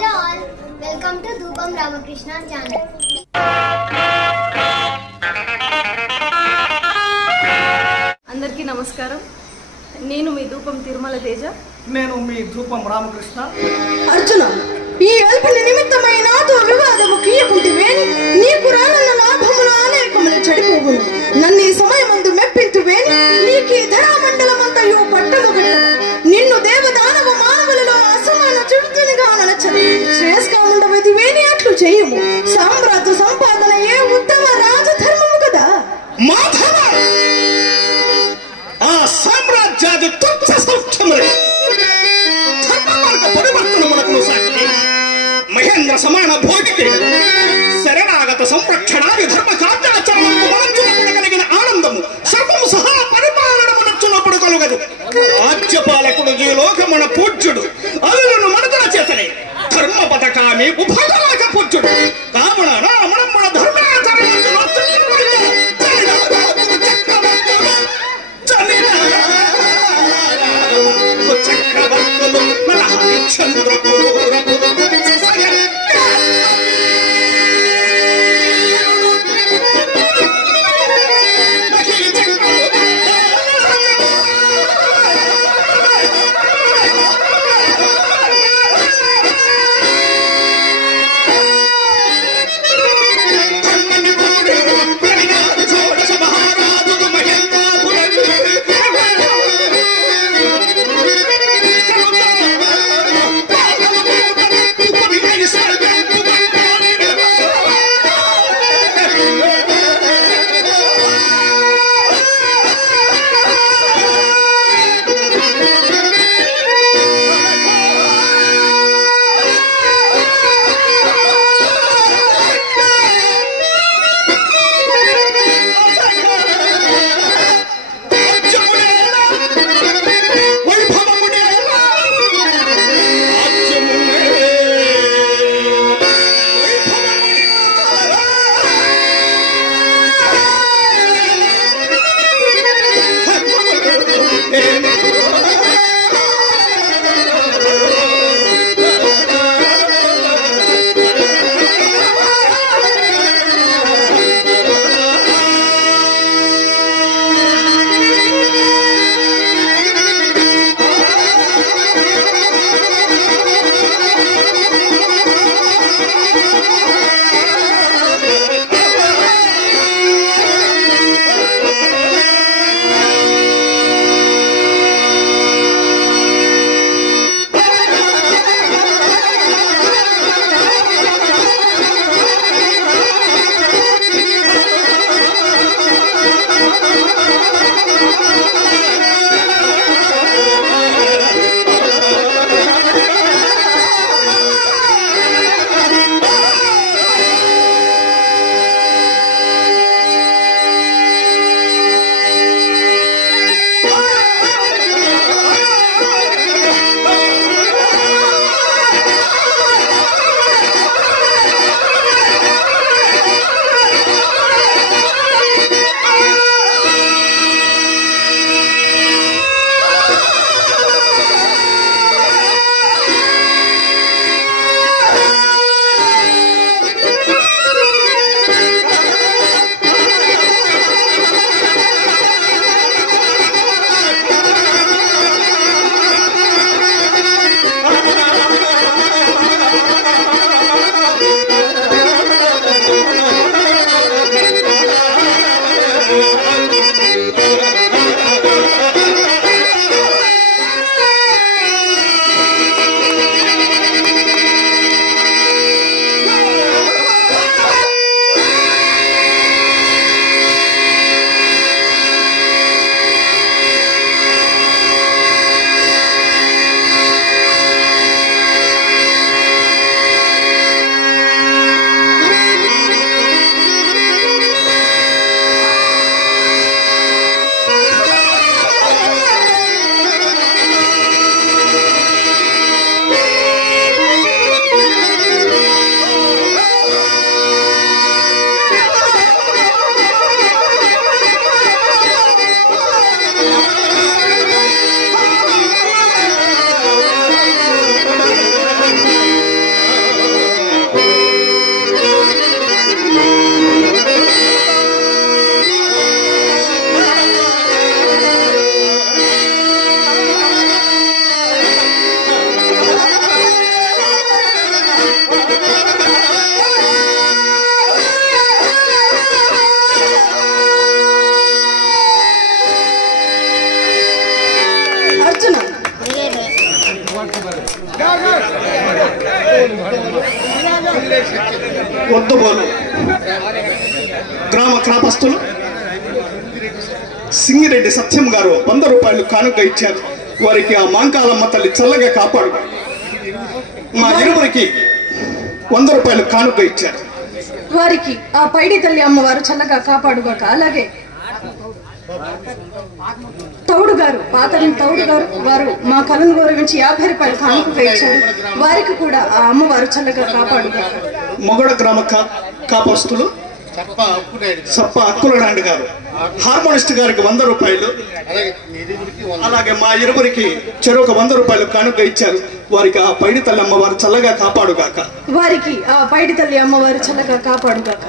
Hello all, welcome to Dhupam Ramakrishna channel. అందరికీ నమస్కారం. నేను మీ ధూపం తిరుమల తేజ. నేను మీ ధూపం రామకృష్ణ. అర్జున, ఈ అల్పుని నిమిత్తమై నాతో వివాదము కీయకుంటివేని నీకు రానన్న లాభములు అనేకములు చెడిపోవును. నన్ను ఈ సమయమందు మెప్పింతువేని నీకు ఈ ధరామండలమంతయు పట్టము గట్టదు. నిన్ను దేవదానవ మానవులలో అసమాన చుడుతునిగా నడచదు. శ్రేష్ఠముండవదివేని అట్లు చేయుము. సామ్రాజ్య సంపాదన ఏ ఉత్తమ రాజధర్మము కదా. మాధవ, ఆ సామ్రాజ్యాది తుచ్చ సౌఖ్యములు ధర్మమార్గ పరివర్తనమునకును సాటి మహేంద్ర సమాన భోగికి శరణాగత సంరక్షణాది ధర్మ కార్యాచరణకు మనచునప్పుడు కలిగిన ఆనందము సర్వము సహా పరిపాలనమునచ్చునప్పుడు కలుగదు. రాజ్యపాలకుడు ఈ లోకమున పూజ్యుడు, అల్లును మనుగడ చేతనే ధర్మ పథకాన్ని ఉభయలాక పూజ్యుడు కావున రామణమున ధర్మాచరణకు చక్రవర్తులు మన హరిశ్చంద్రపురు వద్దబోలు గ్రామ క్రాపస్తులు సింగిరెడ్డి సత్యం గారు 100 రూపాయలు కానుక ఇచ్చారు. వారికి ఆ మాంకాలమ్మ తల్లి చల్లగా కాపాడు. మా ఇరువురికి 100 రూపాయలు కానుక ఇచ్చారు. వారికి ఆ పైడి తల్లి అమ్మవారు చల్లగా కాపాడుగాక. అలాగే తౌడు గారు, పాతని తౌడు గారు, వారు మా కళను గౌరవించి 50 రూపాయలు కానుకగా ఇచ్చారు. వారికి కూడా ఆ అమ్మవారు చల్లగా కాపాడుగాక. మొగడ గ్రామ కాపస్తులు సప్ప అక్కులనాయుడు గారు హార్మోనిస్ట్ గారికి 100 రూపాయలు, అలాగే మా ఇరువురికి చెరొక 100 రూపాయలు కానుక ఇచ్చారు. వారికి ఆ పైడి తల్లి అమ్మవారు చల్లగా కాపాడుగాక. వారికి ఆ పైడి తల్లి అమ్మవారు చల్లగా కాపాడుగాక.